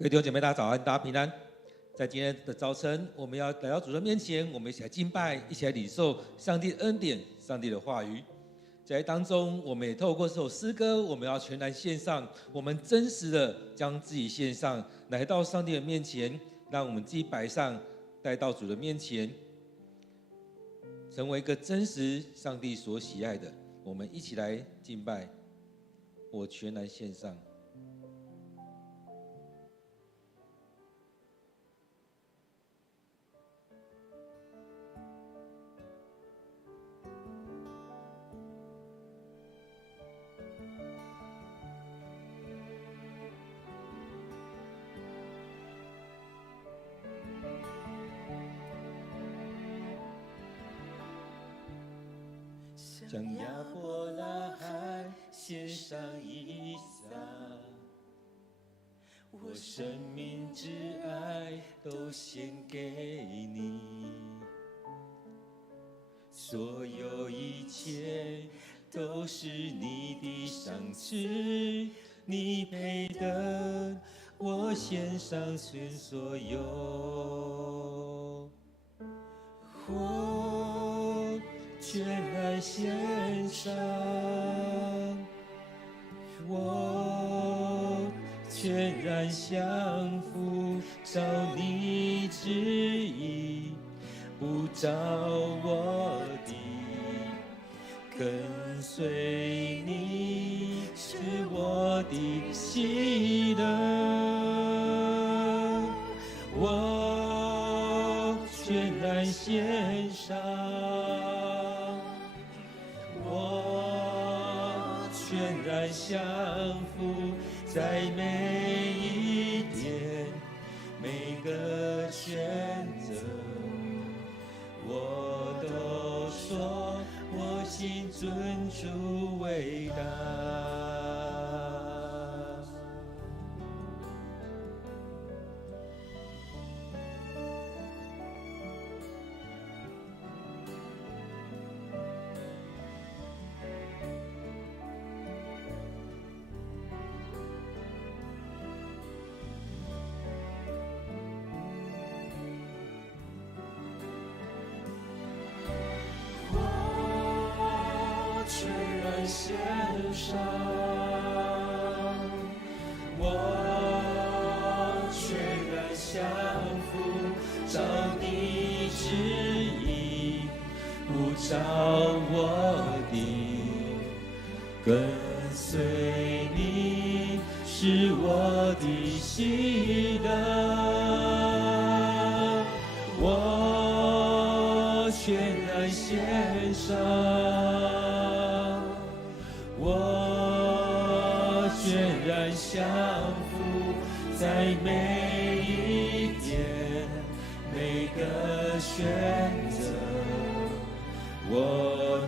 各位弟兄姐妹，大家早安，大家平安。在今天的早晨，我们要来到主的面前，我们一起来敬拜，一起来领受上帝的恩典、上帝的话语。在当中，我们也透过这首诗歌，我们要全然献上，我们真实的将自己献上，来到上帝的面前，让我们自己摆上，带到主的面前，成为一个真实上帝所喜爱的。我们一起来敬拜，我全然献上。将亚伯拉罕献上以撒，我生命之爱都献给你，所有一切都是你的赏赐，你配得我献上全所有。全然献上，我全然降服，照你旨意，不照我的，跟随你是我的喜乐。我全然献上。全然降服，在每一天每个选择，我都说我心尊主伟大。献上，我全然降服，照你旨意，不照我的，跟随你是我的喜乐。我全然献上。全然降服，在每一天每个选择，我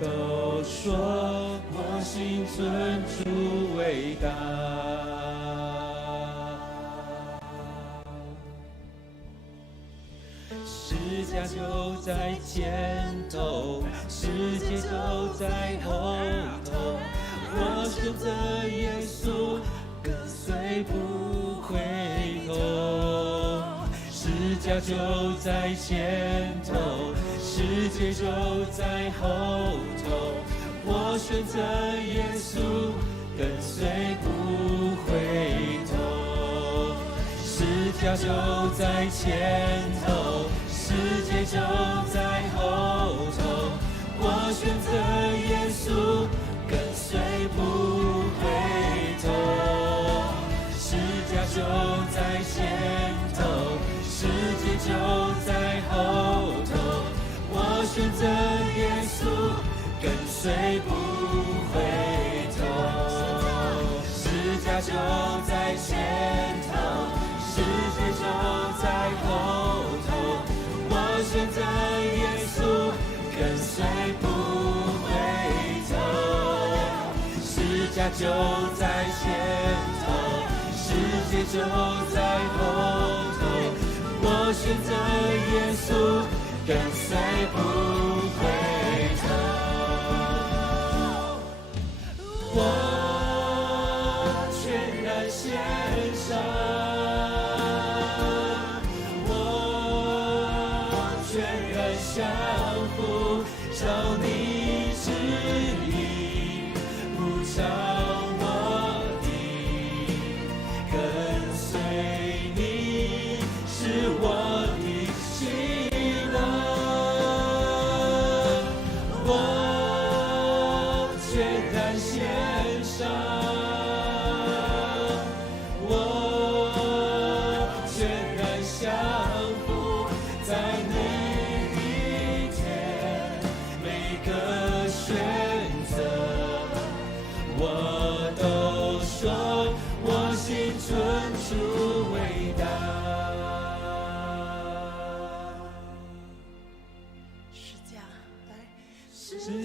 都说我心尊主伟大。世界就在前头，世界就在后头，我选择耶稣，跟随不回头。世界就在前头，世界就在后头，我选择耶稣，跟随不回头。世界就在前头，世界就在后头，我选择耶稣，跟随不回头。世界就在前头，世界就在后头，我选择耶稣，跟随不回头。世界就在前头，世界就在后头，我选择耶稣，跟随不回头。世界就在前头，世界就在后头，我选择耶稣，跟随不回头。我全然献上，我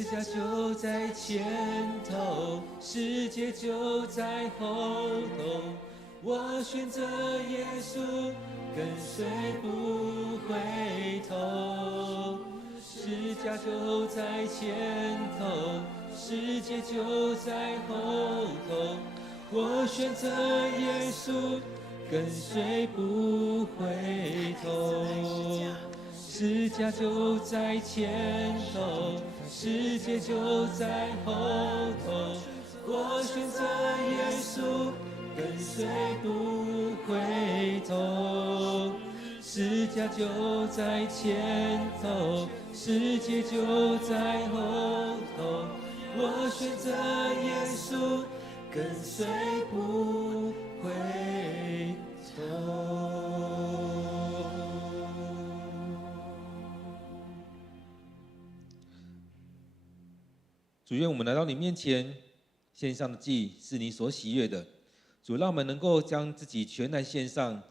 架就在前头，世界就在后头。我选择耶稣，跟随不回头。十架就在前头，世界就在后头。我选择耶稣，跟随不回头。十架就在前头，世界就在后头。我选择耶稣，跟随不回头。十架就在前头，世界就在后头。我选择耶稣，跟随不回头。主，愿我们来到你面前，献上的祭是你所喜悦的。主，让我们能够将自己全然献上，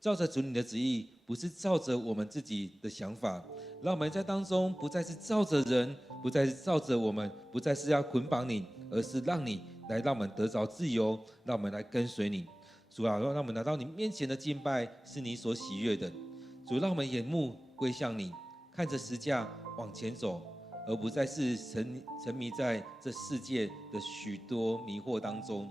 照着主你的旨意，不是照着我们自己的想法。让我们在当中不再是照着人，不再是照着我们，不再是要捆绑你，而是让你来让我们得着自由，让我们来跟随你。主啊，让我们来到你面前的敬拜是你所喜悦的。主，让我们眼目归向你，看着十架往前走，而不再是沉迷在这世界的许多迷惑当中。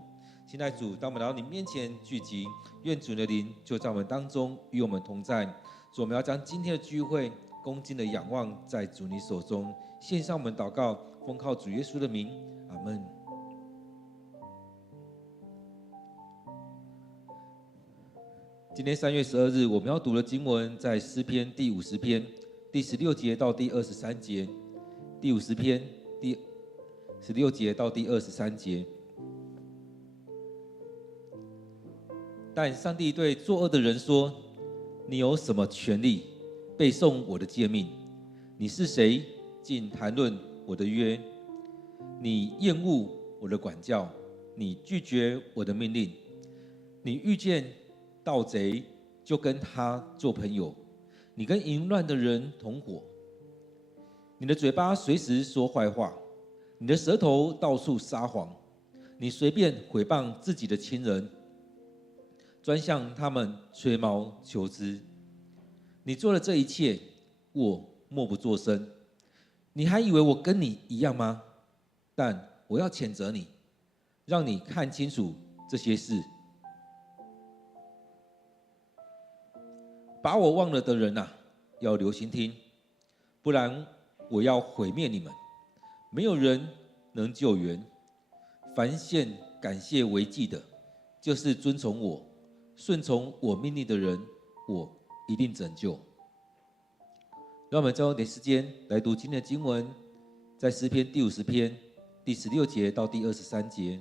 亲爱的主，当我们来到你面前聚集，愿主的灵就在我们当中与我们同在。主，我们要将今天的聚会恭敬的仰望在主你手中，献上我们祷告，奉靠主耶稣的名，阿们。今天3月12日，我们要读的经文在诗篇第50篇第16节到第23节。第50篇第16节到第23节。但上帝对作恶的人说：“你有什么权利背诵我的诫命？你是谁，竟谈论我的约？你厌恶我的管教，你拒绝我的命令。你遇见盗贼，就跟他做朋友；你跟淫乱的人同伙。你的嘴巴随时说坏话，你的舌头到处撒谎，你随便毁谤自己的亲人，专向他们吹毛求疵。你做了这一切，我默不作声。你还以为我跟你一样吗？但我要谴责你，让你看清楚这些事。把我忘了的人啊，要留心听，不然我要毁灭你们，没有人能救援。凡献感谢为祭的，就是遵从我、顺从我命令的人，我一定拯救。让我们再用点时间来读今天的经文，在诗篇第50篇第16节到第23节。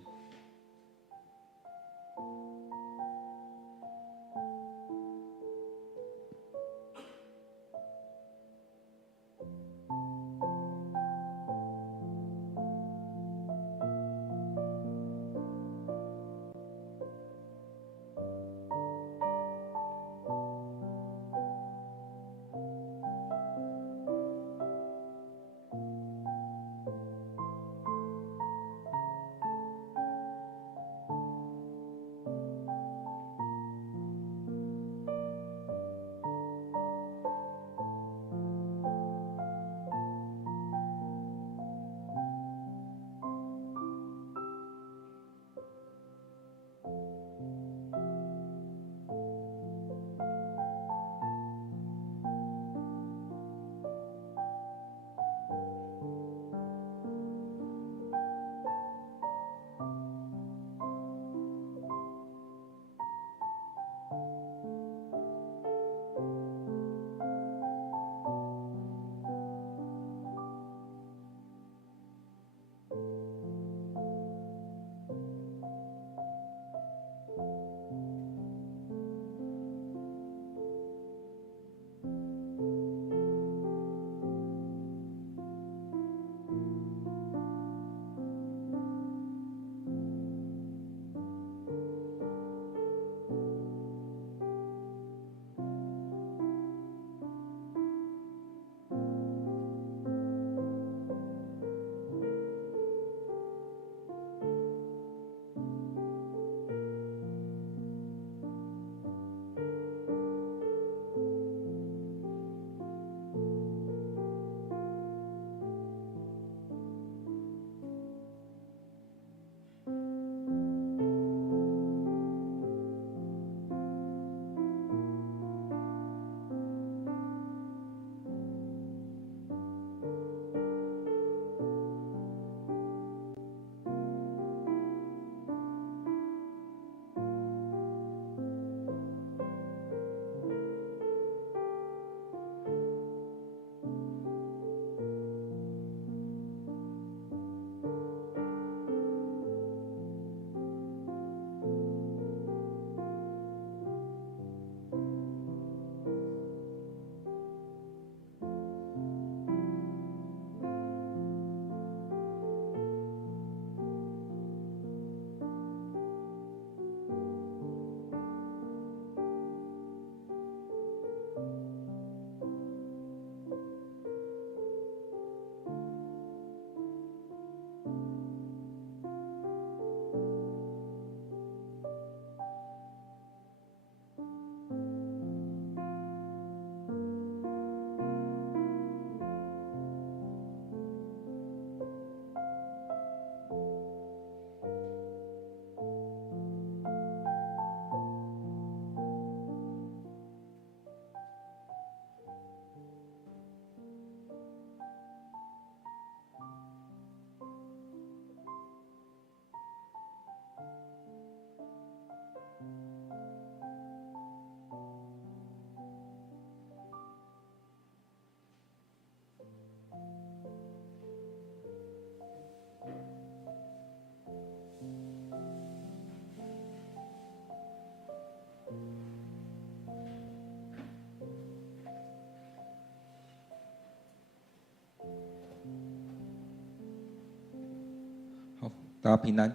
大家平安。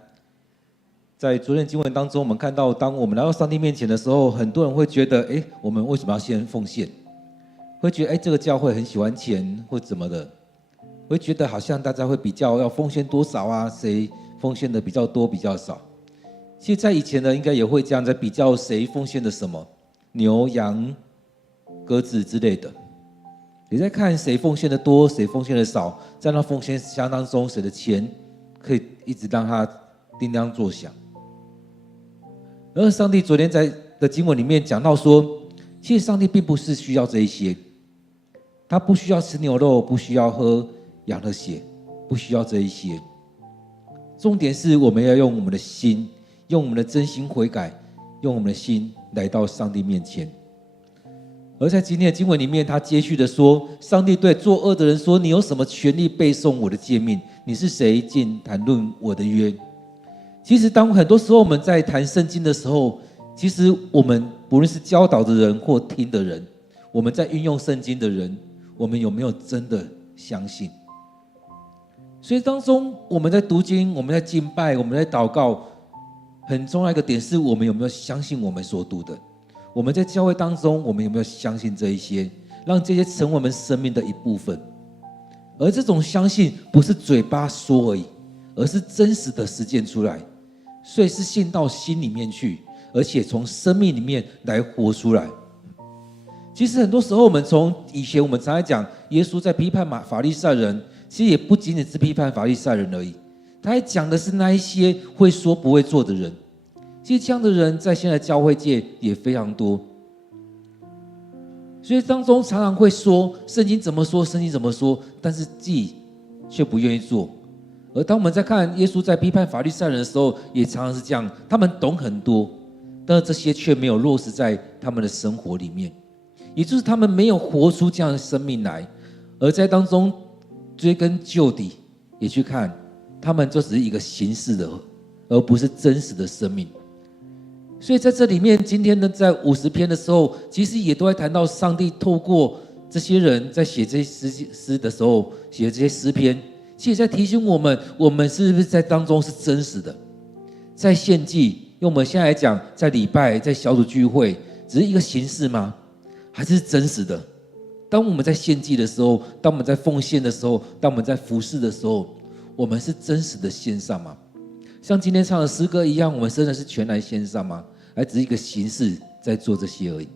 在昨天经文当中，我们看到，当我们来到上帝面前的时候，很多人会觉得，我们为什么要先奉献？会觉得，这个教会很喜欢钱或怎么的，会觉得好像大家会比较要奉献多少啊，谁奉献的比较多比较少。其实在以前呢，应该也会这样在比较谁奉献的什么牛羊鸽子之类的，也在看谁奉献的多，谁奉献的少，在那奉献箱当中，谁的钱可以一直让他叮当作响。而上帝昨天在的经文里面讲到说，其实上帝并不是需要这一些，他不需要吃牛肉，不需要喝羊的血，不需要这一些。重点是我们要用我们的心，用我们的真心悔改，用我们的心来到上帝面前。而在今天的经文里面，他接续的说，上帝对作恶的人说，你有什么权利背诵我的诫命？你是谁竟谈论我的约？其实当很多时候我们在谈圣经的时候，其实我们不论是教导的人或听的人，我们在运用圣经的人，我们有没有真的相信？所以当中我们在读经，我们在敬拜，我们在祷告，很重要一个点是我们有没有相信我们所读的。我们在教会当中，我们有没有相信这一些，让这些成为我们生命的一部分？而这种相信不是嘴巴说而已，而是真实的实践出来，所以是信到心里面去，而且从生命里面来活出来。其实很多时候我们从以前我们常常讲耶稣在批判法利赛人，其实也不仅仅是批判法利赛人而已，他还讲的是那一些会说不会做的人。其实这样的人在现在教会界也非常多，所以当中常常会说圣经怎么说，圣经怎么说，但是自己却不愿意做。而当我们在看耶稣在批判法利赛人的时候，也常常是这样，他们懂很多，但这些却没有落实在他们的生活里面，也就是他们没有活出这样的生命来，而在当中追根究底，也去看他们就只是一个形式的，而不是真实的生命。所以在这里面，今天呢，在50篇的时候，其实也都在谈到上帝透过这些人在写这些诗的时候，写这些诗篇，其实在提醒我们，我们是不是在当中是真实的，在献祭，用我们现在来讲，在礼拜，在小组聚会，只是一个形式吗？还是真实的？当我们在献祭的时候，当我们在奉献的时候，当我们在服侍的时候，我们是真实的献上吗？像今天唱的诗歌一样，我们真的是全然献上吗？还只是一个形式在做这些而已。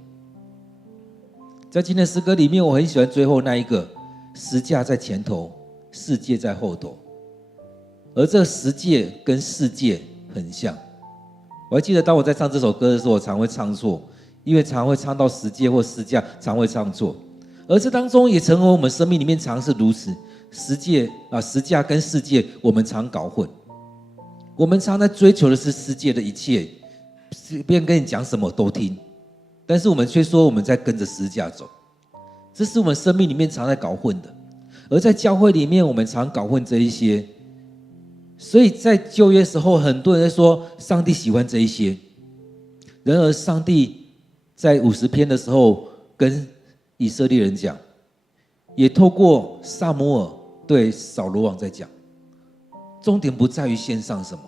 在今天的诗歌里面，我很喜欢最后那一个，十架在前头，世界在后头。而这十界跟世界很像。我还记得当我在唱这首歌的时候，我常会唱错，因为常会唱到十界或十架，常会唱错。而这当中也成为我们生命里面常是如此，十架跟世界我们常搞混。我们常在追求的是世界的一切，别人跟你讲什么都听，但是我们却说我们在跟着十字架走，这是我们生命里面常在搞混的。而在教会里面，我们常搞混这一些，所以在旧约时候，很多人在说上帝喜欢这一些，然而上帝在50篇的时候跟以色列人讲，也透过撒母耳对扫罗王在讲，重点不在于献上什么。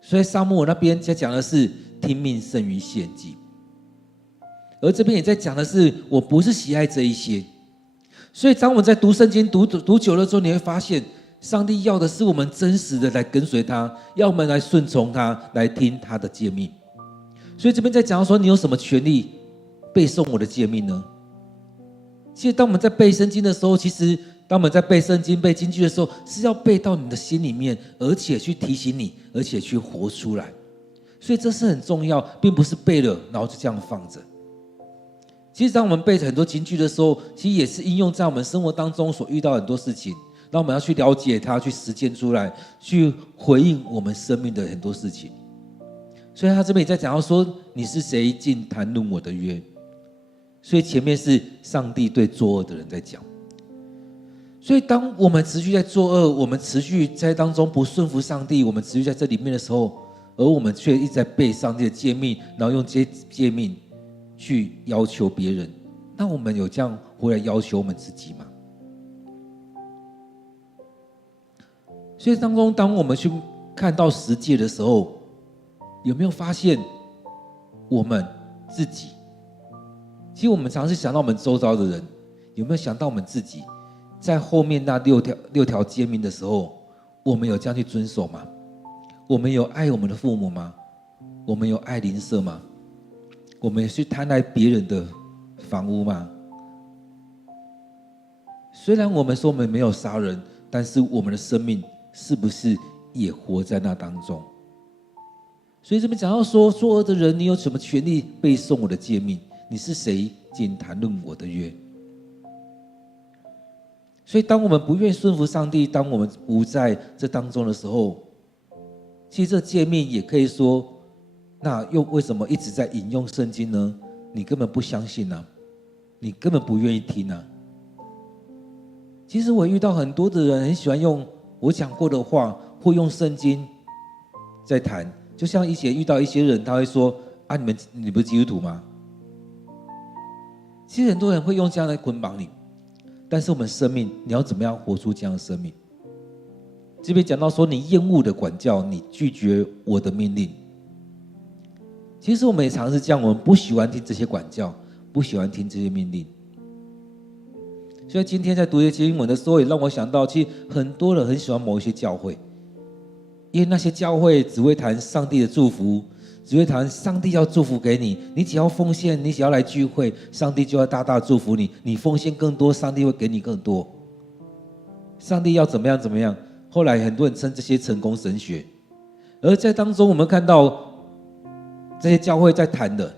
所以撒母耳那边在讲的是听命胜于献祭，而这边也在讲的是我不是喜爱这一些。所以当我们在读圣经读久了之后，你会发现上帝要的是我们真实的来跟随他，要我们来顺从他，来听他的诫命。所以这边在讲说，你有什么权利背诵我的诫命呢？其实当我们在背圣经的时候，其实当我们在背圣经背金句的时候，是要背到你的心里面，而且去提醒你，而且去活出来。所以这是很重要，并不是背了然后就这样放着。其实当我们背很多金句的时候，其实也是应用在我们生活当中所遇到很多事情，让我们要去了解它，去实践出来，去回应我们生命的很多事情。所以他这边也在讲到说，你是谁竟谈论我的约？所以前面是上帝对作恶的人在讲。所以当我们持续在作恶，我们持续在当中不顺服上帝，我们持续在这里面的时候，而我们却一直在背上帝的诫命，然后用这些诫命去要求别人，那我们有这样回来要求我们自己吗？所以当中，当我们去看到十诫的时候，有没有发现我们自己？其实我们常是想到我们周遭的人，有没有想到我们自己？在后面那六条诫命的时候，我们有这样去遵守吗？我们有爱我们的父母吗？我们有爱邻舍吗？我们去贪爱别人的房屋吗？虽然我们说我们没有杀人，但是我们的生命是不是也活在那当中？所以这边讲到说，作恶的人，你有什么权利背诵我的诫命？你是谁竟谈论我的约？所以当我们不愿顺服上帝，当我们不在这当中的时候，其实这诫命也可以说，那又为什么一直在引用圣经呢？你根本不相信啊，你根本不愿意听啊。其实我遇到很多的人很喜欢用我讲过的话，或用圣经在谈，就像以前遇到一些人，他会说啊，你不是基督徒吗？其实很多人会用这样来捆绑你，但是我们生命，你要怎么样活出这样的生命？这边讲到说，你厌恶的管教，你拒绝我的命令。其实我们也常是这样，我们不喜欢听这些管教，不喜欢听这些命令。所以今天在读这些经文的时候，也让我想到，其实很多人很喜欢某一些教会，因为那些教会只会谈上帝的祝福，只会谈上帝要祝福给你，你只要奉献，你只要来聚会，上帝就要大大祝福你，你奉献更多，上帝会给你更多。上帝要怎么样怎么样，后来很多人称这些成功神学。而在当中我们看到这些教会在谈的，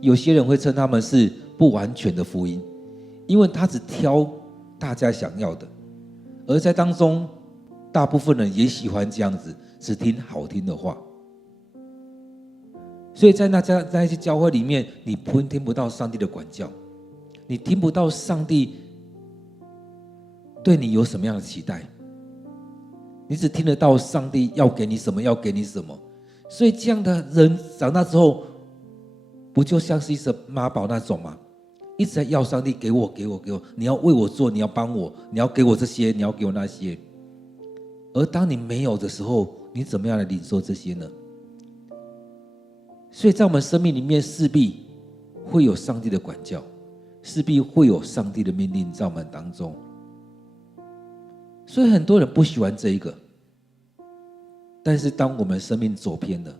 有些人会称他们是不完全的福音，因为他只挑大家想要的。而在当中大部分人也喜欢这样子，只听好听的话。所以在那些教会里面，你听不到上帝的管教，你听不到上帝对你有什么样的期待，你只听得到上帝要给你什么，要给你什么。所以这样的人长大之后，不就像是一只妈宝那种吗？一直在要上帝给我，给我，给我，你要为我做，你要帮我，你要给我这些，你要给我那些。而当你没有的时候，你怎么样来领受这些呢？所以在我们生命里面，势必会有上帝的管教，势必会有上帝的命令在我们当中。所以很多人不喜欢这一个，但是当我们生命走偏了，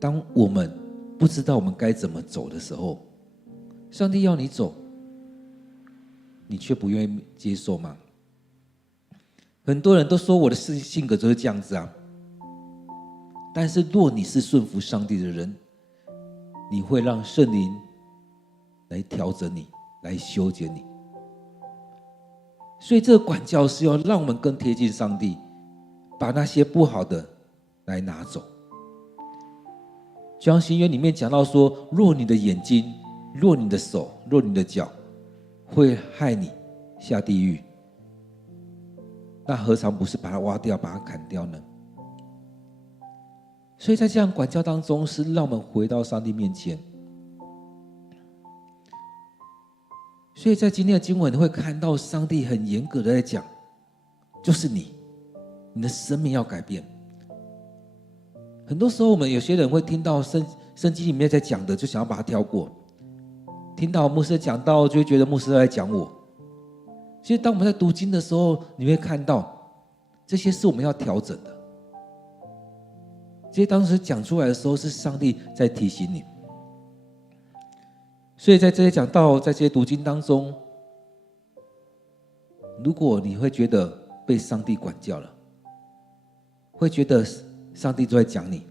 当我们不知道我们该怎么走的时候，上帝要你走，你却不愿意接受吗？很多人都说我的性格就是这样子啊，但是若你是顺服上帝的人，你会让圣灵来调整你，来修剪你。所以这个管教是要让我们更贴近上帝，把那些不好的来拿走。就像新约里面讲到说，若你的眼睛，若你的手，若你的脚会害你下地狱，那何尝不是把它挖掉，把它砍掉呢？所以在这样管教当中，是让我们回到上帝面前。所以在今天的经文，你会看到上帝很严格的在讲，就是你的生命要改变。很多时候我们有些人会听到圣经里面在讲的，就想要把它跳过，听到牧师讲到，就会觉得牧师在讲我。其实当我们在读经的时候，你会看到这些是我们要调整的，这些当时讲出来的时候，是上帝在提醒你。所以在这些讲道，在这些读经当中，如果你会觉得被上帝管教了，会觉得上帝都在讲你，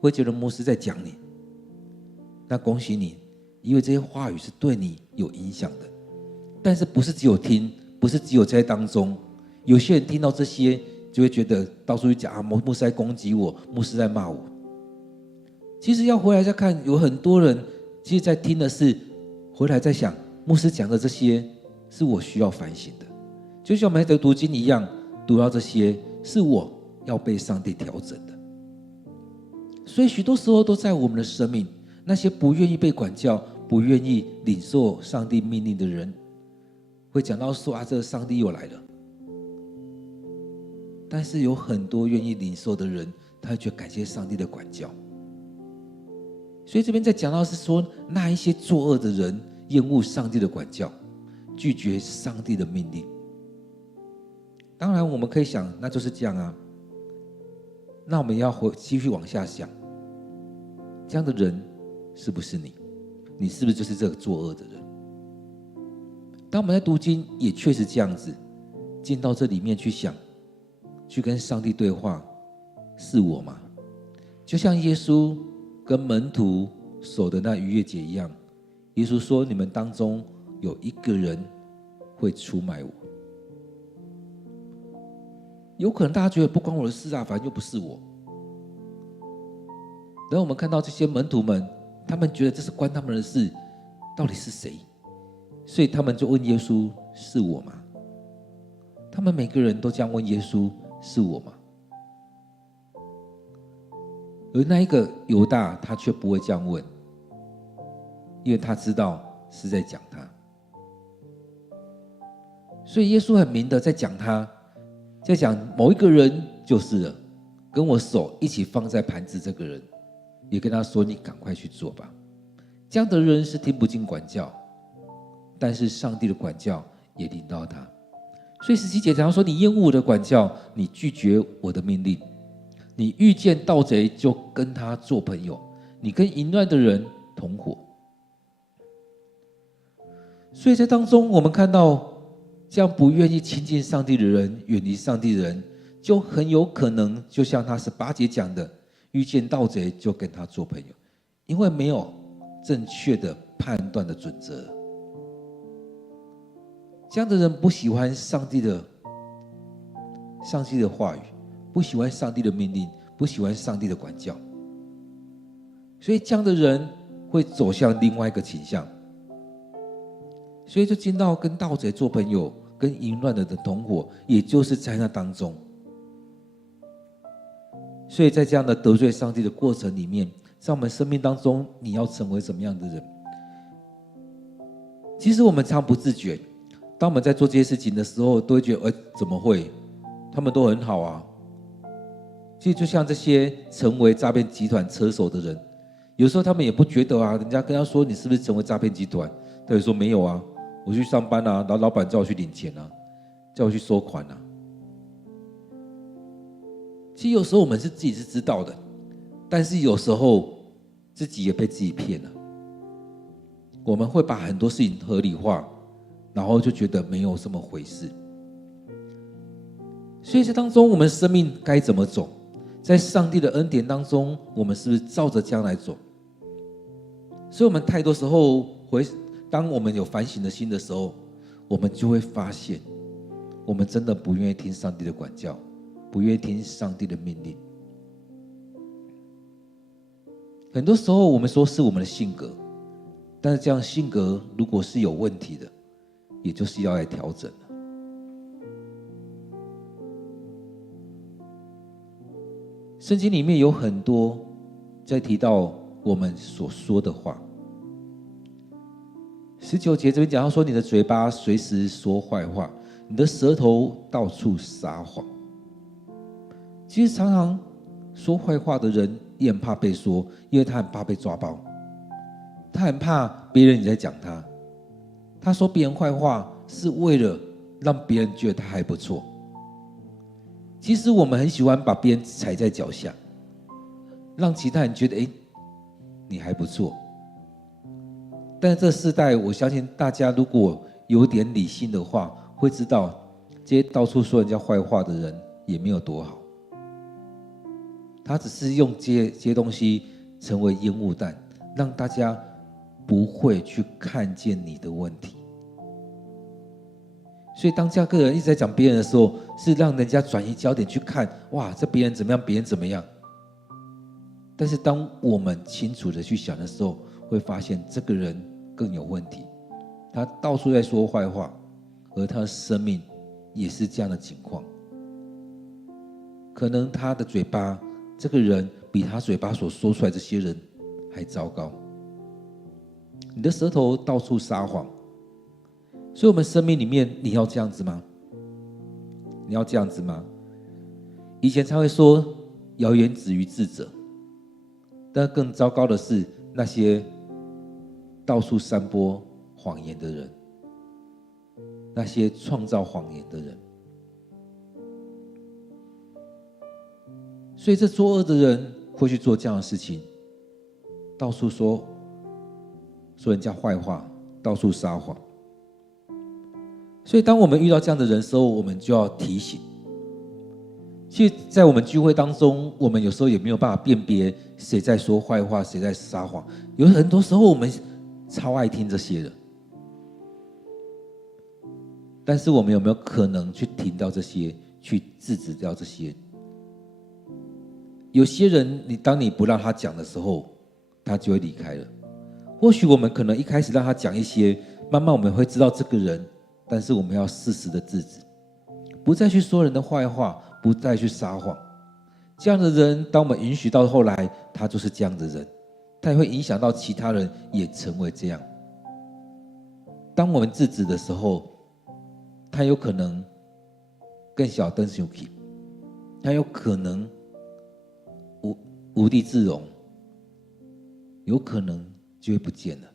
会觉得牧师在讲你，那恭喜你，因为这些话语是对你有影响的。但是不是只有听，不是只有在当中，有些人听到这些就会觉得到处去讲啊，牧师在攻击我，牧师在骂我。其实要回来再看，有很多人其实在听的是回来在想，牧师讲的这些是我需要反省的，就像我们在读经一样，读到这些是我要被上帝调整的。所以许多时候都在我们的生命，那些不愿意被管教，不愿意领受上帝命令的人，会讲到说啊，这个上帝又来了，但是有很多愿意领受的人，他会觉得感谢上帝的管教。所以这边在讲到是说，那一些作恶的人厌恶上帝的管教，拒绝上帝的命令。当然我们可以想，那就是这样啊。那我们要继续往下想，这样的人是不是你？你是不是就是这个作恶的人？当我们在读经也确实这样子，进到这里面去想，去跟上帝对话，是我吗？就像耶稣跟门徒守的那逾越节一样，耶稣说，你们当中有一个人会出卖我。有可能大家觉得不关我的事啊，反正又不是我。然后我们看到这些门徒们，他们觉得这是关他们的事，到底是谁？所以他们就问耶稣，是我吗？他们每个人都这样问耶稣，是我吗？而那一个犹大，他却不会这样问，因为他知道是在讲他。所以耶稣很明的在讲他，在讲某一个人就是了，跟我手一起放在盘子这个人，也跟他说，你赶快去做吧。这样的人是听不进管教，但是上帝的管教也临到他。所以17节讲到说，你厌恶我的管教，你拒绝我的命令，你遇见盗贼就跟他做朋友，你跟淫乱的人同伙。所以在当中我们看到，这样不愿意亲近上帝的人，远离上帝的人，就很有可能就像他18节讲的，遇见盗贼就跟他做朋友，因为没有正确的判断的准则。这样的人不喜欢上帝的话语，不喜欢上帝的命令，不喜欢上帝的管教，所以这样的人会走向另外一个倾向，所以就进到跟盗贼做朋友，跟淫乱的人同伙，也就是在那当中。所以在这样的得罪上帝的过程里面，在我们生命当中，你要成为什么样的人？其实我们常不自觉，当我们在做这些事情的时候，都会觉得怎么会？他们都很好啊。其实就像这些成为诈骗集团车手的人，有时候他们也不觉得啊，人家跟他说，你是不是成为诈骗集团？他就说没有啊，我去上班啊，然后老板叫我去领钱啊，叫我去收款啊。其实有时候我们自己是知道的，但是有时候自己也被自己骗了。我们会把很多事情合理化，然后就觉得没有这么回事。所以在当中我们生命该怎么走？在上帝的恩典当中，我们是不是照着这样来走？所以我们太多时候当我们有反省的心的时候，我们就会发现，我们真的不愿意听上帝的管教，不愿意听上帝的命令。很多时候我们说是我们的性格，但是这样性格如果是有问题的，也就是要来调整了。圣经里面有很多在提到我们所说的话。19节这边讲到说，你的嘴巴随时说坏话，你的舌头到处撒谎。其实常常说坏话的人也很怕被说，因为他很怕被抓包，他很怕别人也在讲他。他说别人坏话是为了让别人觉得他还不错。其实我们很喜欢把别人踩在脚下，让其他人觉得你还不错。但是这世代，我相信大家如果有点理性的话，会知道这些到处说人家坏话的人也没有多好，他只是用这些东西成为烟雾弹，让大家不会去看见你的问题。所以当这个人一直在讲别人的时候，是让人家转移焦点去看，哇，这别人怎么样，别人怎么样。但是当我们清楚的去想的时候，会发现这个人更有问题，他到处在说坏话，而他的生命也是这样的情况。可能他的嘴巴，这个人比他嘴巴所说出来这些人还糟糕。你的舌头到处撒谎，所以我们生命里面，你要这样子吗？你要这样子吗？以前常会说谣言止于智者，但更糟糕的是那些到处散播谎言的人，那些创造谎言的人。所以这作恶的人会去做这样的事情，到处说人家坏话，到处撒谎。所以当我们遇到这样的人的时候，我们就要提醒。其实在我们聚会当中，我们有时候也没有办法辨别谁在说坏话，谁在撒谎。有很多时候我们超爱听这些的，但是我们有没有可能去停掉这些，去制止掉这些？有些人，当你不让他讲的时候，他就会离开了。或许我们可能一开始让他讲一些，慢慢我们会知道这个人，但是我们要适时的制止，不再去说人的坏话，不再去撒谎。这样的人，当我们允许到后来，他就是这样的人，他也会影响到其他人也成为这样。当我们制止的时候，他有可能更小灯生气，他有可能无地自容，有可能就会不见了，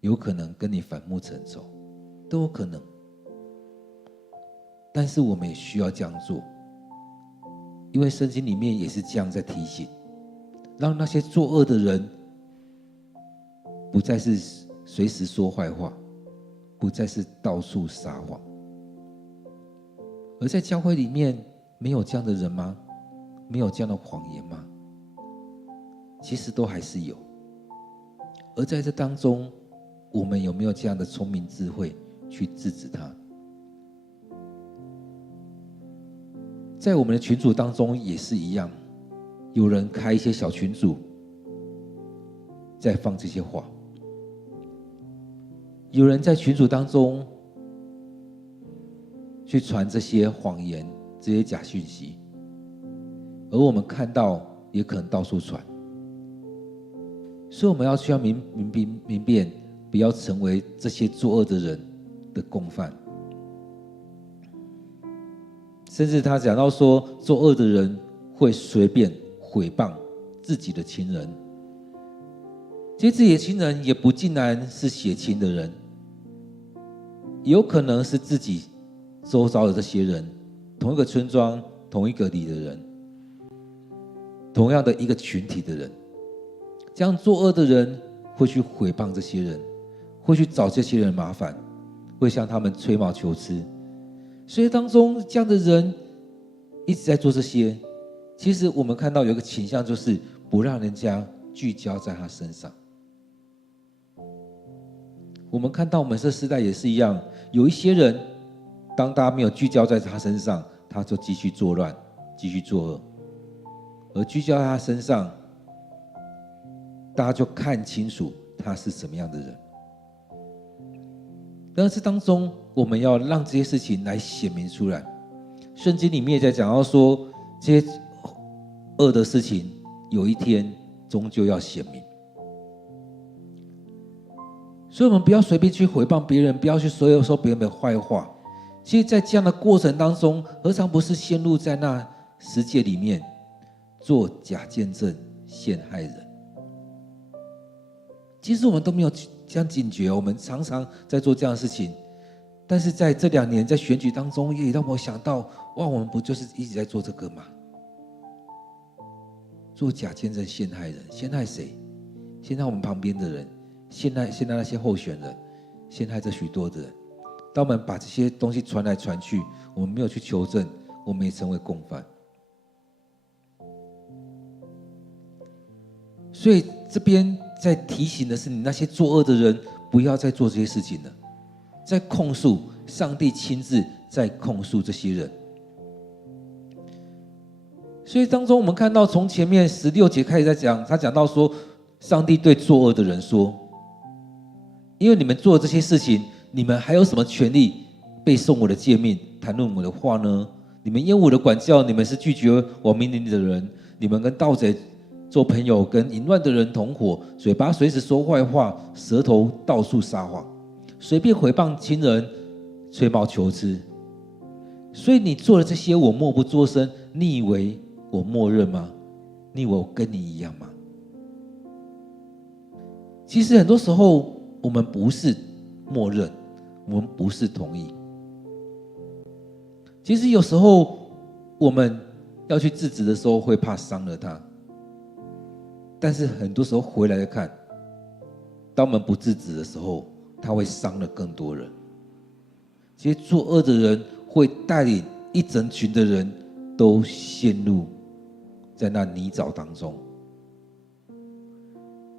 有可能跟你反目成仇，都有可能。但是我们也需要这样做，因为圣经里面也是这样在提醒，让那些作恶的人不再是随时说坏话，不再是到处撒谎。而在教会里面没有这样的人吗？没有这样的谎言吗？其实都还是有。而在这当中，我们有没有这样的聪明智慧去制止他？在我们的群组当中也是一样，有人开一些小群组，在放这些话；有人在群组当中去传这些谎言、这些假讯息，而我们看到也可能到处传。所以我们要需要明辨，不要成为这些作恶的人的共犯。甚至他讲到说，作恶的人会随便毁谤自己的亲人。其实自己的亲人也不尽然是血亲的人，有可能是自己周遭的这些人，同一个村庄、同一个里的人，同样的一个群体的人。这样作恶的人会去毁谤这些人，会去找这些人麻烦，会向他们吹毛求疵。所以当中这样的人一直在做这些，其实我们看到有一个倾向，就是不让人家聚焦在他身上。我们看到我们这世代也是一样，有一些人当大家没有聚焦在他身上，他就继续作乱，继续作恶。而聚焦在他身上，大家就看清楚他是什么样的人。但是当中我们要让这些事情来显明出来。圣经里面也在讲到说，这些恶的事情有一天终究要显明。所以我们不要随便去毁谤别人，不要去所有说别人的坏话。其实在这样的过程当中，何尝不是陷入在那世界里面做假见证，陷害人？其实我们都没有这样警觉，我们常常在做这样的事情。但是在这2年在选举当中，也让我想到，哇，我们不就是一直在做这个吗？做假见证陷害人，陷害谁？陷害我们旁边的人，陷害那些候选人，陷害这许多的人。当我们把这些东西传来传去，我们没有去求证，我们也成为共犯。所以这边在提醒的是，你那些作恶的人不要再做这些事情了，在控诉，上帝亲自在控诉这些人。所以当中我们看到从前面16节开始在讲，他讲到说，上帝对作恶的人说，因为你们做这些事情，你们还有什么权利背诵我的诫命，谈论我的话呢？你们厌恶我的管教，你们是拒绝我命令的人，你们跟盗贼做朋友，跟淫乱的人同伙，嘴巴随时说坏话，舌头到处撒谎，随便毁谤亲人，吹毛求疵。所以你做了这些，我默不作声，你以为我默认吗？你以为我跟你一样吗？其实很多时候我们不是默认，我们不是同意。其实有时候我们要去制止的时候会怕伤了他，但是很多时候回来看，当我们不制止的时候，他会伤了更多人。其实作恶的人会带领一整群的人都陷入在那泥沼当中。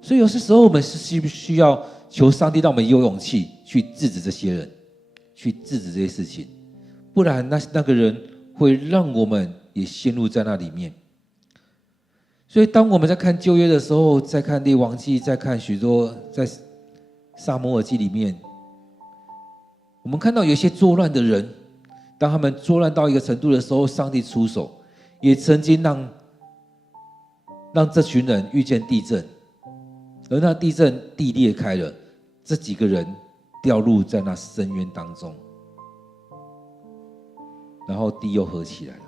所以有些时候我们是需要求上帝让我们有勇气去制止这些人，去制止这些事情，不然那个人会让我们也陷入在那里面。所以当我们在看旧约的时候，在看列王记，在看许多在撒母耳记里面，我们看到有一些作乱的人，当他们作乱到一个程度的时候，上帝出手，也曾经让这群人遇见地震，而那地震地裂开了，这几个人掉入在那深渊当中，然后地又合起来了。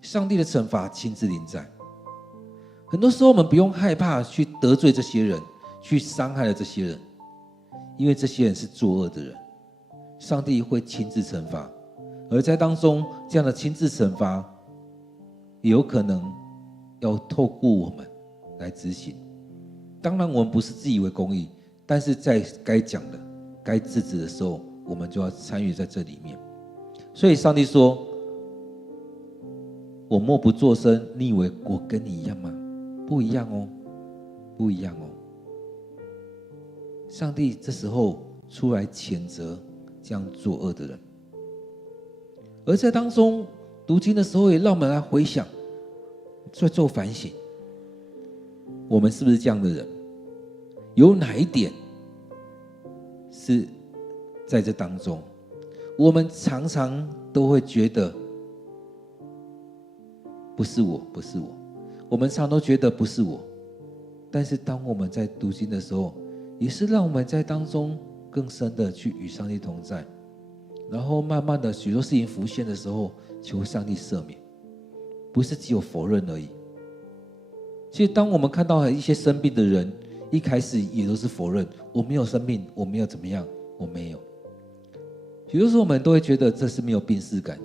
上帝的惩罚亲自临在。很多时候我们不用害怕去得罪这些人，去伤害了这些人，因为这些人是作恶的人，上帝会亲自惩罚。而在当中这样的亲自惩罚，也有可能要透过我们来执行。当然我们不是自以为公义，但是在该讲的该制止的时候，我们就要参与在这里面。所以上帝说，我默不作声，你以为我跟你一样吗？不一样哦，不一样哦。上帝这时候出来谴责这样作恶的人，而在当中读经的时候，也让我们来回想，做反省，我们是不是这样的人？有哪一点是在这当中，我们常常都会觉得不是我，不是我。我们常都觉得不是我，但是当我们在读经的时候，也是让我们在当中更深的去与上帝同在，然后慢慢的许多事情浮现的时候，求上帝赦免，不是只有否认而已。其实当我们看到一些生病的人，一开始也都是否认，我没有生病，我没有怎么样，我没有。许多时候我们都会觉得这是没有病识感，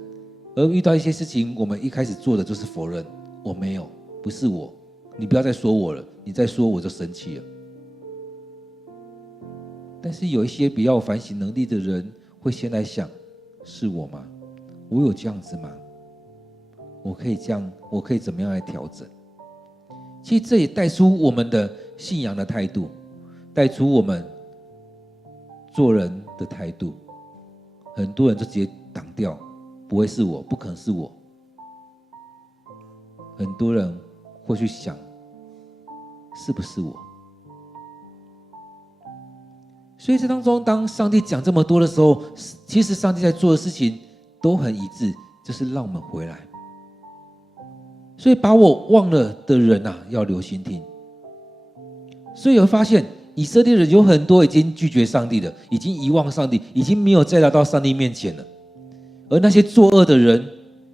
而遇到一些事情，我们一开始做的就是否认，我没有，不是我，你不要再说我了，你再说我就生气了。但是有一些比较有反省能力的人，会先来想，是我吗？我有这样子吗？我可以这样，我可以怎么样来调整？其实这也带出我们的信仰的态度，带出我们做人的态度。很多人就直接挡掉，不会是我，不可能是我。很多人会去想，是不是我？所以这当中，当上帝讲这么多的时候，其实上帝在做的事情都很一致，就是让我们回来。所以把我忘了的人啊，要留心听。所以有发现，以色列人有很多已经拒绝上帝的，已经遗忘上帝，已经没有再来到上帝面前了。而那些作恶的人，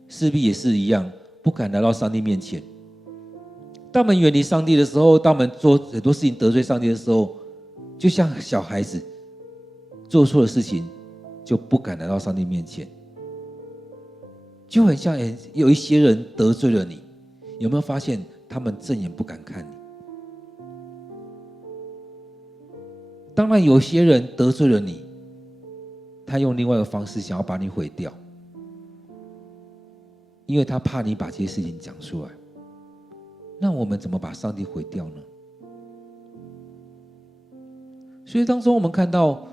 势必也是一样，不敢来到上帝面前。当我们远离上帝的时候，当我们做很多事情得罪上帝的时候，就像小孩子做错的事情，就不敢来到上帝面前。就很像有一些人得罪了你，有没有发现他们正眼不敢看你？当然有些人得罪了你，他用另外一个方式想要把你毁掉，因为他怕你把这些事情讲出来。那我们怎么把上帝毁掉呢？所以当中我们看到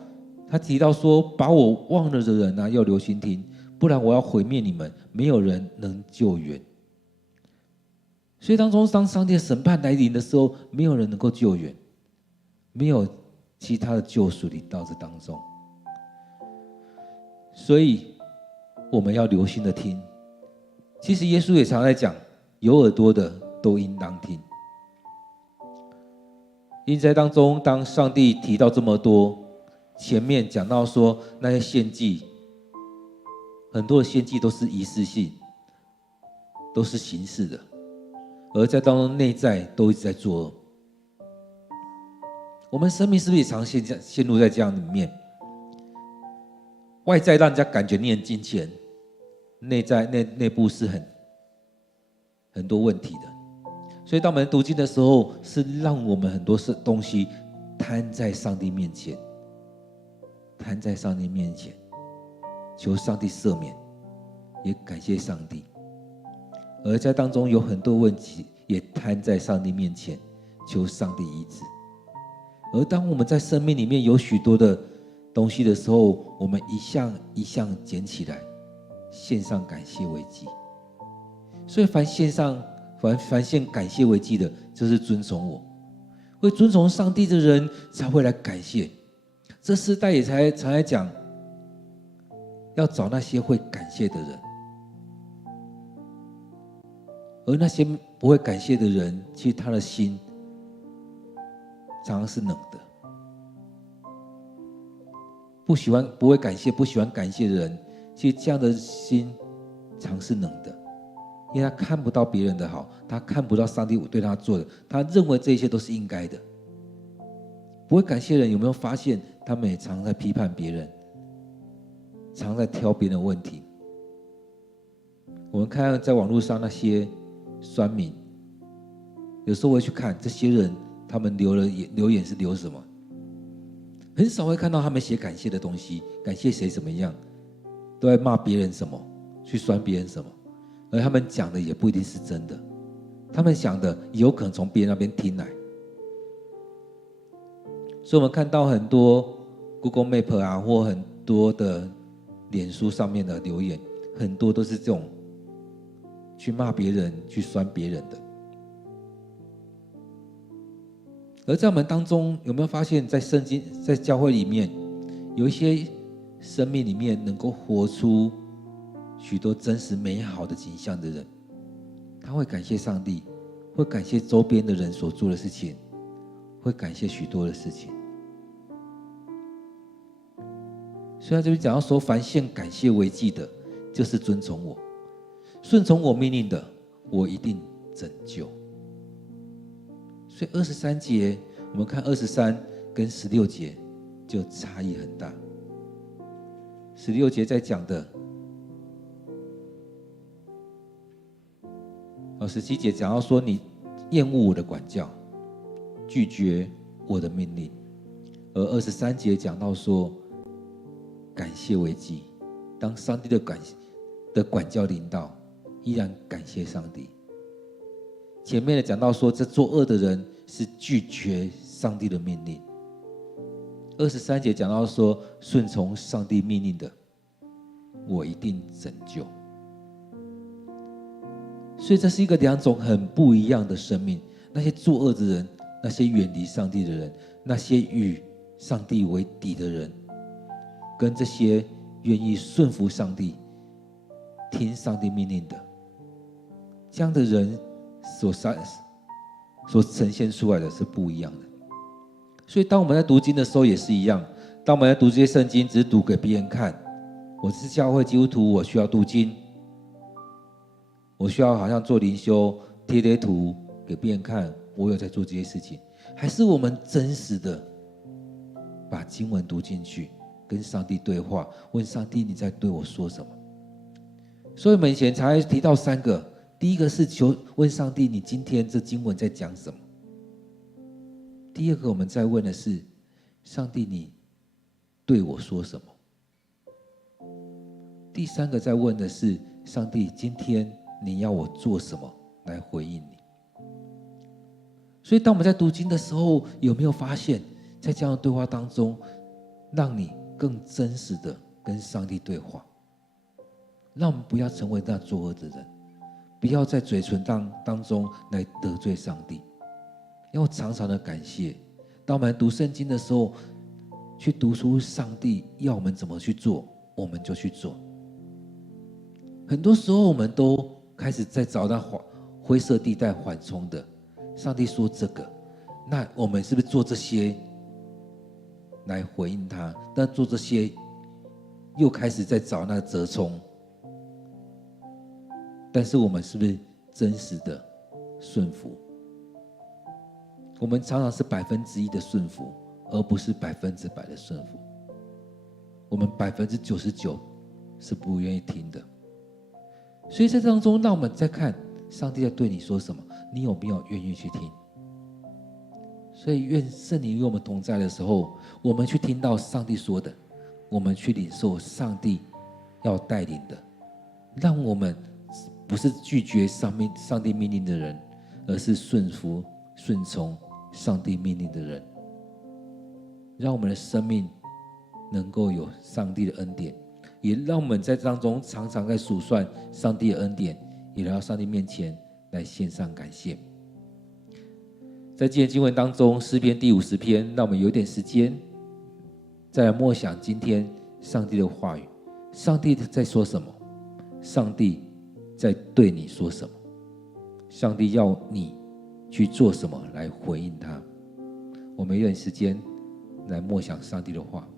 他提到说，把我忘了的人啊，要留心听，不然我要毁灭你们，没有人能救援。所以当中当上帝的审判来临的时候，没有人能够救援，没有其他的救赎临到这当中。所以我们要留心的听。其实耶稣也常在讲，有耳朵的都应当听。因在当中，当上帝提到这么多，前面讲到说那些献祭很多的献祭都是仪式性，都是形式的，而在当中内在都一直在作恶。我们生命是不是也常陷入在这样里面？外在让人家感觉你很金钱，内部是很多问题的。所以当我们读经的时候，是让我们很多东西摊在上帝面前，摊在上帝面前，求上帝赦免，也感谢上帝。而在当中有很多问题也摊在上帝面前，求上帝医治。而当我们在生命里面有许多的东西的时候，我们一项一项捡起来，献上感谢为祭。所以凡献感谢为祭的，就是遵从我。会遵从上帝的人才会来感谢。这世代也常来讲，要找那些会感谢的人。而那些不会感谢的人，其实他的心常常是冷的。不会感谢、不喜欢感谢的人，其实这样的心常是冷的，因为他看不到别人的好，他看不到上帝对他做的，他认为这一切都是应该的。不会感谢的人，有没有发现他们也常在批判别人，常在挑别人的问题？我们看在网络上那些酸民，有时候会去看这些人，他们留言是留什么？很少会看到他们写感谢的东西，感谢谁怎么样，都在骂别人什么，去酸别人什么，而他们讲的也不一定是真的，他们想的有可能从别人那边听来。所以我们看到很多 Google Map 啊，或很多的脸书上面的留言，很多都是这种去骂别人、去酸别人的。而在我们当中，有没有发现，在圣经、在教会里面，有一些生命里面能够活出许多真实美好的景象的人，他会感谢上帝，会感谢周边的人所做的事情，会感谢许多的事情。所以他这边讲到说，凡献感谢为祭的，就是遵从我，顺从我命令的，我一定拯救。所以23节，我们看23跟16节就差异很大。16节在讲的，17节讲到说，你厌恶我的管教，拒绝我的命令。而23节讲到说，感谢为祭，当上帝的管教临到，依然感谢上帝。前面的讲到说，这作恶的人是拒绝上帝的命令。23节讲到说，顺从上帝命令的，我一定拯救。所以这是一个两种很不一样的生命。那些作恶的人，那些远离上帝的人，那些与上帝为敌的人，跟这些愿意顺服上帝、听上帝命令的，这样的人所呈现出来的是不一样的。所以当我们在读经的时候也是一样，当我们在读这些圣经只是读给别人看，我是教会基督徒，我需要读经，我需要好像做灵修贴图给别人看，我有在做这些事情，还是我们真实的把经文读进去，跟上帝对话，问上帝你在对我说什么？所以我们以前才提到3个，第一个是问上帝，你今天这经文在讲什么？第二个我们在问的是，上帝你对我说什么？第3个在问的是，上帝今天你要我做什么来回应你？所以当我们在读经的时候，有没有发现在这样的对话当中，让你更真实的跟上帝对话，让我们不要成为那作恶的人，不要在嘴唇当中来得罪上帝，要常常的感谢。当我们读圣经的时候，去读出上帝要我们怎么去做，我们就去做。很多时候我们都开始在找那灰色地带缓冲的，上帝说这个，那我们是不是做这些来回应他？但做这些又开始在找那个折冲，但是我们是不是真实的顺服？我们常常是1%的顺服，而不是100%的顺服。我们99%是不愿意听的。所以在当中，让我们再看上帝在对你说什么，你有没有愿意去听？所以愿圣灵与我们同在的时候，我们去听到上帝说的，我们去领受上帝要带领的，让我们不是拒绝上帝命令的人，而是顺服顺从上帝命令的人。让我们的生命能够有上帝的恩典，也让我们在当中常常在数算上帝的恩典，也来到上帝面前来献上感谢。在今天经文当中，诗篇第50篇，让我们有点时间再来默想今天上帝的话语。上帝在说什么？上帝在对你说什么？上帝要你去做什么来回应他？我们有点时间来默想上帝的话。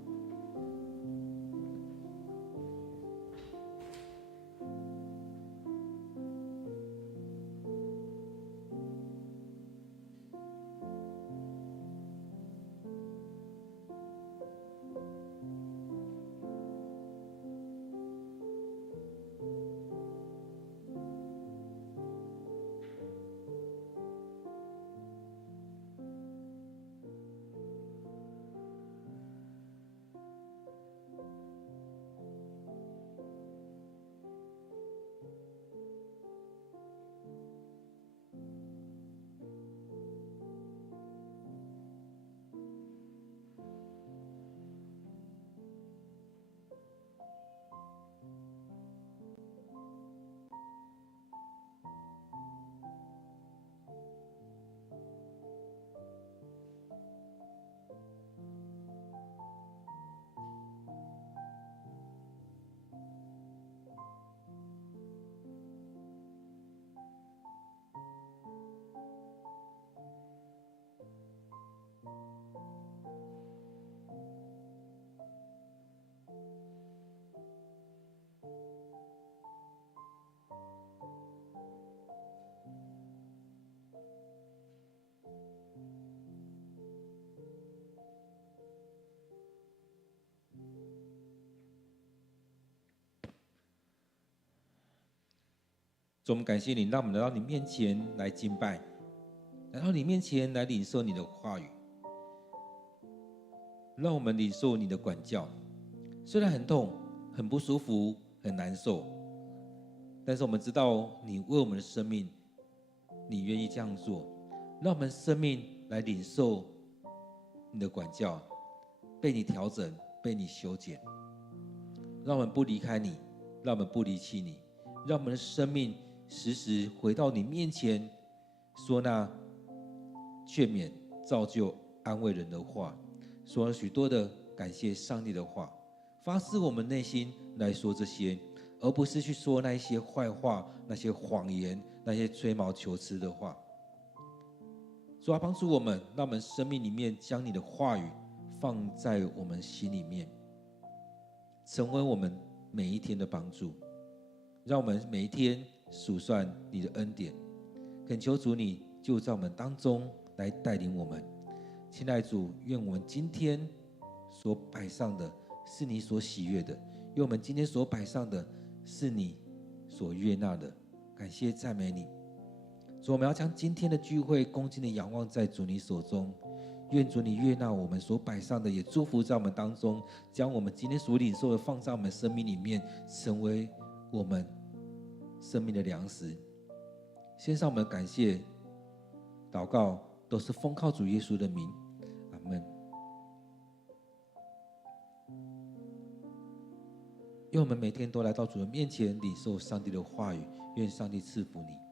主，我们感谢你，让我们来到你面前来敬拜，来到你面前来领受你的话语，让我们领受你的管教。虽然很痛、很不舒服、很难受，但是我们知道你为我们的生命，你愿意这样做，让我们生命来领受你的管教，被你调整，被你修剪，让我们不离开你，让我们不离弃你，让我们的生命时时回到你面前，说那劝勉、造就、安慰人的话，说了许多的感谢上帝的话，发自我们内心来说这些，而不是去说那些坏话、那些谎言、那些吹毛求疵的话。主啊，帮助我们，让我们生命里面将你的话语放在我们心里面，成为我们每一天的帮助，让我们每一天数算你的恩典，恳求主你就在我们当中来带领我们。亲爱的主，愿我们今天所摆上的是你所喜悦的，愿我们今天所摆上的是你所悦纳的。感谢赞美你。主，我们要将今天的聚会恭敬的仰望在主你手中，愿主你悦纳我们所摆上的，也祝福在我们当中，将我们今天所领受的放在我们生命里面，成为我们生命的粮食。献上我们的感谢祷告，都是奉靠主耶稣的名，阿们。愿我们每天都来到主的面前，领受上帝的话语，愿上帝赐福你。